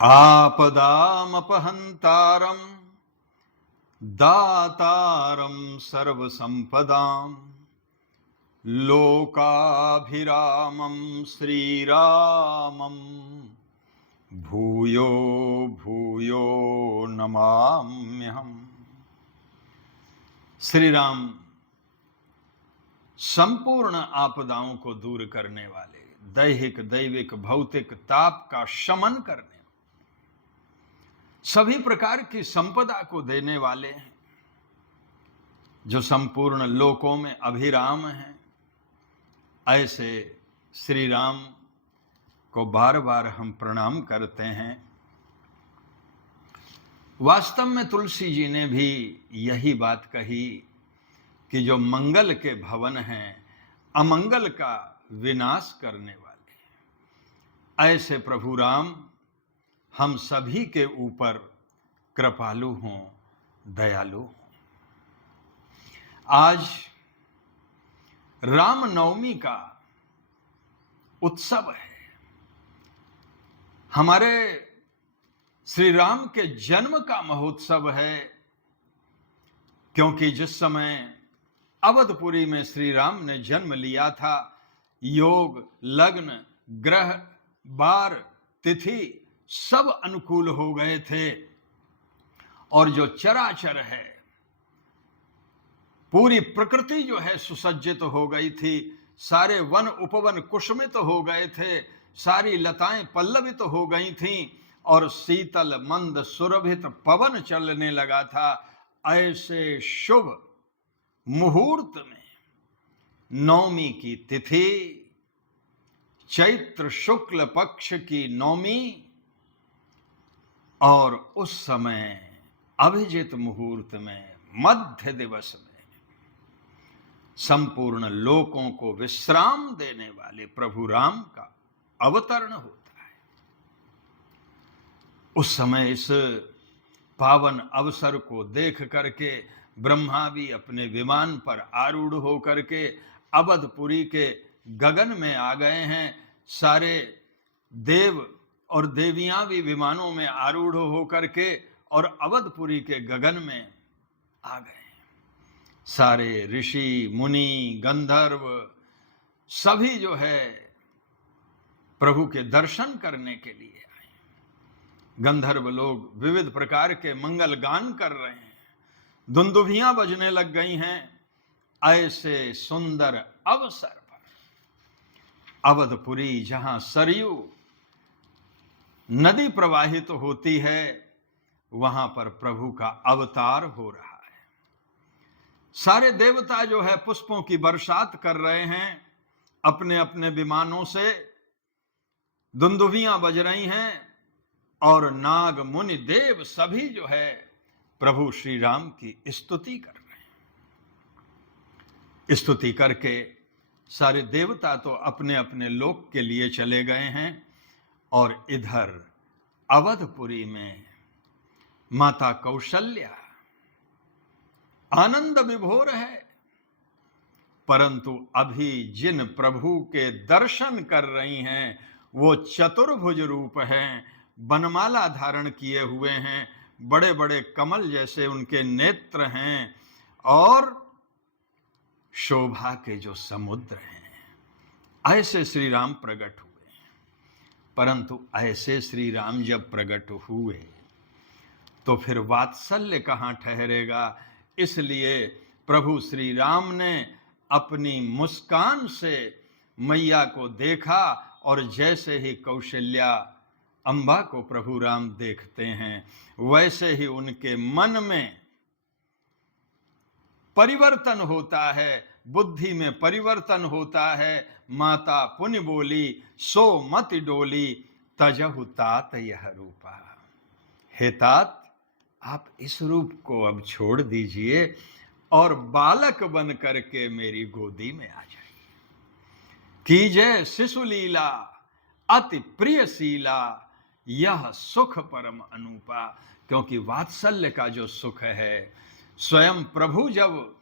आपदामपहंतारं दातारं सर्वसंपदां लोकाभिरामं श्रीरामं भूयो भूयो नमाम्यहम्। श्री राम संपूर्ण आपदाओं को दूर करने वाले, दैहिक दैविक भौतिक ताप का शमन करने, सभी प्रकार की संपदा को देने वाले हैं, जो संपूर्ण लोकों में अभिराम हैं। ऐसे श्री राम को बार बार हम प्रणाम करते हैं। वास्तव में तुलसी जी ने भी यही बात कही कि जो मंगल के भवन हैं, अमंगल का विनाश करने वाले, ऐसे प्रभु राम हम सभी के ऊपर कृपालु हों, दयालु हों। आज रामनवमी का उत्सव है। हमारे श्री राम के जन्म का महोत्सव है, क्योंकि जिस समय अवधपुरी में श्री राम ने जन्म लिया था, योग, लग्न, ग्रह, बार, तिथि सब अनुकूल हो गए थे और जो चराचर है, पूरी प्रकृति जो है सुसज्जित हो गई थी। सारे वन उपवन कुसुमित हो गए थे, सारी लताएं पल्लवित हो गई थीं और शीतल मंद सुरभित पवन चलने लगा था। ऐसे शुभ मुहूर्त में नवमी की तिथि, चैत्र शुक्ल पक्ष की नवमी, और उस समय अभिजित मुहूर्त में मध्य दिवस में संपूर्ण लोकों को विश्राम देने वाले प्रभु राम का अवतरण होता है। उस समय इस पावन अवसर को देख करके ब्रह्मा भी अपने विमान पर आरूढ़ होकर के अवधपुरी के गगन में आ गए हैं। सारे देव और देवियां भी विमानों में आरूढ़ होकर के और अवधपुरी के गगन में आ गए। सारे ऋषि मुनि गंधर्व सभी जो है प्रभु के दर्शन करने के लिए आए। गंधर्व लोग विविध प्रकार के मंगल गान कर रहे हैं, दुंदुभियां बजने लग गई हैं। ऐसे सुंदर अवसर पर अवधपुरी, जहां सरयू नदी प्रवाहित होती है, वहां पर प्रभु का अवतार हो रहा है। सारे देवता जो है पुष्पों की बरसात कर रहे हैं, अपने अपने विमानों से दुंदुभियां बज रही हैं और नाग मुनि देव सभी जो है प्रभु श्री राम की स्तुति कर रहे हैं। स्तुति करके सारे देवता तो अपने अपने लोक के लिए चले गए हैं और इधर अवधपुरी में माता कौशल्या आनंद विभोर है। परंतु अभी जिन प्रभु के दर्शन कर रही हैं, वो चतुर्भुज रूप हैं, बनमाला धारण किए हुए हैं, बड़े बड़े कमल जैसे उनके नेत्र हैं और शोभा के जो समुद्र हैं। ऐसे श्री राम प्रकट हुए। परंतु ऐसे श्री राम जब प्रकट हुए तो फिर वात्सल्य कहाँ ठहरेगा। इसलिए प्रभु श्री राम ने अपनी मुस्कान से मैया को देखा और जैसे ही कौशल्या अम्बा को प्रभु राम देखते हैं, वैसे ही उनके मन में परिवर्तन होता है, बुद्धि में परिवर्तन होता है। माता पुनि बोली, सो मत डोली, तजहु तात यह रूपा। हे तात, आप इस रूप को अब छोड़ दीजिए और बालक बन करके मेरी गोदी में आ जाइए। कीजय शिशु लीला अति प्रियशीला, यह सुख परम अनूपा। क्योंकि वात्सल्य का जो सुख है, स्वयं प्रभु जब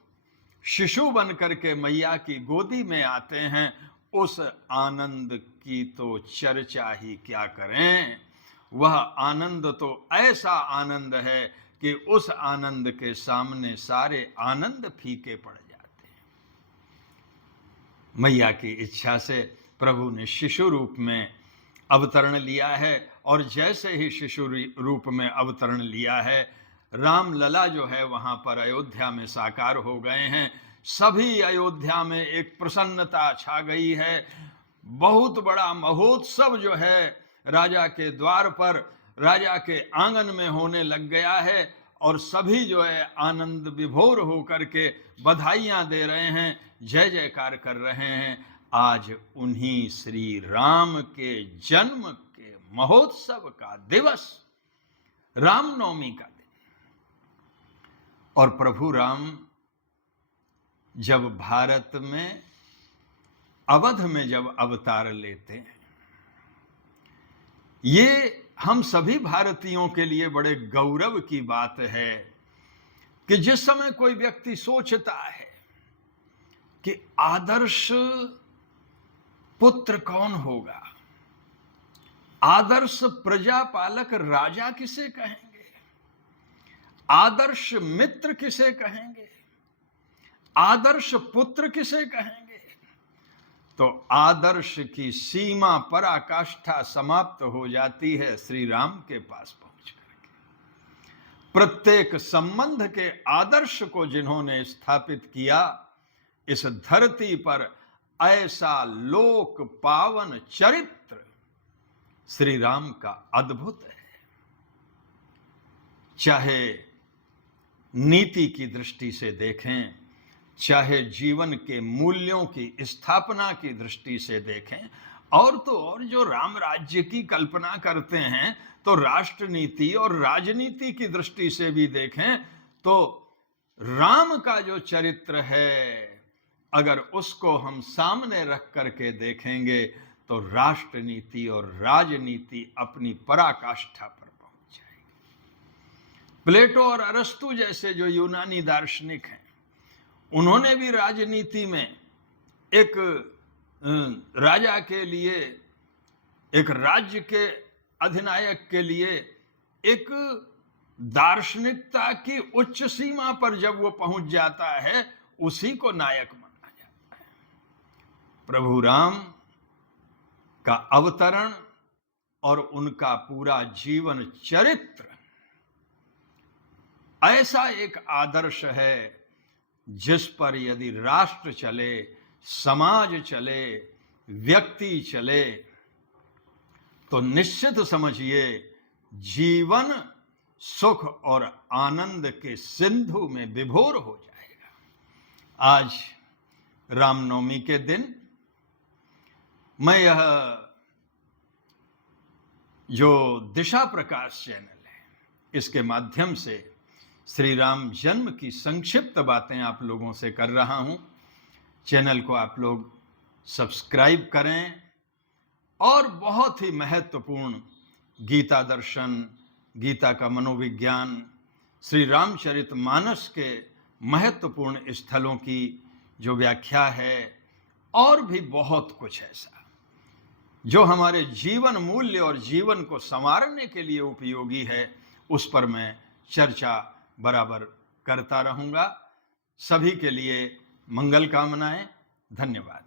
शिशु बन करके मैया की गोदी में आते हैं, उस आनंद की तो चर्चा ही क्या करें। वह आनंद तो ऐसा आनंद है कि उस आनंद के सामने सारे आनंद फीके पड़ जाते हैं। मैया की इच्छा से प्रभु ने शिशु रूप में अवतरण लिया है, और जैसे ही शिशु रूप में अवतरण लिया है, राम लला जो है वहां पर अयोध्या में साकार हो गए हैं। सभी अयोध्या में एक प्रसन्नता छा गई है। बहुत बड़ा महोत्सव जो है राजा के द्वार पर, राजा के आंगन में होने लग गया है, और सभी जो है आनंद विभोर होकर के बधाइयां दे रहे हैं, जय जयकार कर रहे हैं। आज उन्हीं श्री राम के जन्म के महोत्सव का दिवस, रामनवमी का दिन। और प्रभु राम जब भारत में अवध में जब अवतार लेते हैं, ये हम सभी भारतीयों के लिए बड़े गौरव की बात है कि जिस समय कोई व्यक्ति सोचता है कि आदर्श पुत्र कौन होगा, आदर्श प्रजापालक राजा किसे कहेंगे, आदर्श मित्र किसे कहेंगे, आदर्श पुत्र किसे कहेंगे, तो आदर्श की सीमा पराकाष्ठा समाप्त हो जाती है श्री राम के पास पहुंच करके। प्रत्येक संबंध के आदर्श को जिन्होंने स्थापित किया, इस धरती पर ऐसा लोक पावन चरित्र श्री राम का अद्भुत है। चाहे नीति की दृष्टि से देखें, चाहे जीवन के मूल्यों की स्थापना की दृष्टि से देखें, और तो और जो राम राज्य की कल्पना करते हैं, तो राष्ट्र नीति और राजनीति की दृष्टि से भी देखें, तो राम का जो चरित्र है, अगर उसको हम सामने रख करके देखेंगे, तो राष्ट्र नीति और राजनीति अपनी पराकाष्ठा पर पहुंच जाएगी। प्लेटो और अरस्तु जैसे जो यूनानी दार्शनिक हैं, उन्होंने भी राजनीति में एक राजा के लिए, एक राज्य के अधिनायक के लिए एक दार्शनिकता की उच्च सीमा पर जब वो पहुंच जाता है, उसी को नायक माना जाता है। प्रभु राम का अवतरण और उनका पूरा जीवन चरित्र ऐसा एक आदर्श है जिस पर यदि राष्ट्र चले, समाज चले, व्यक्ति चले, तो निश्चित समझिए जीवन सुख और आनंद के सिंधु में विभोर हो जाएगा। आज रामनवमी के दिन मैं यह जो दिशा प्रकाश चैनल है, इसके माध्यम से श्री राम जन्म की संक्षिप्त बातें आप लोगों से कर रहा हूं। चैनल को आप लोग सब्सक्राइब करें, और बहुत ही महत्वपूर्ण गीता दर्शन, गीता का मनोविज्ञान, श्री रामचरितमानस के महत्वपूर्ण स्थलों की जो व्याख्या है, और भी बहुत कुछ ऐसा जो हमारे जीवन मूल्य और जीवन को संवारने के लिए उपयोगी है, उस पर मैं चर्चा बराबर करता रहूंगा। सभी के लिए मंगल कामनाएं। धन्यवाद।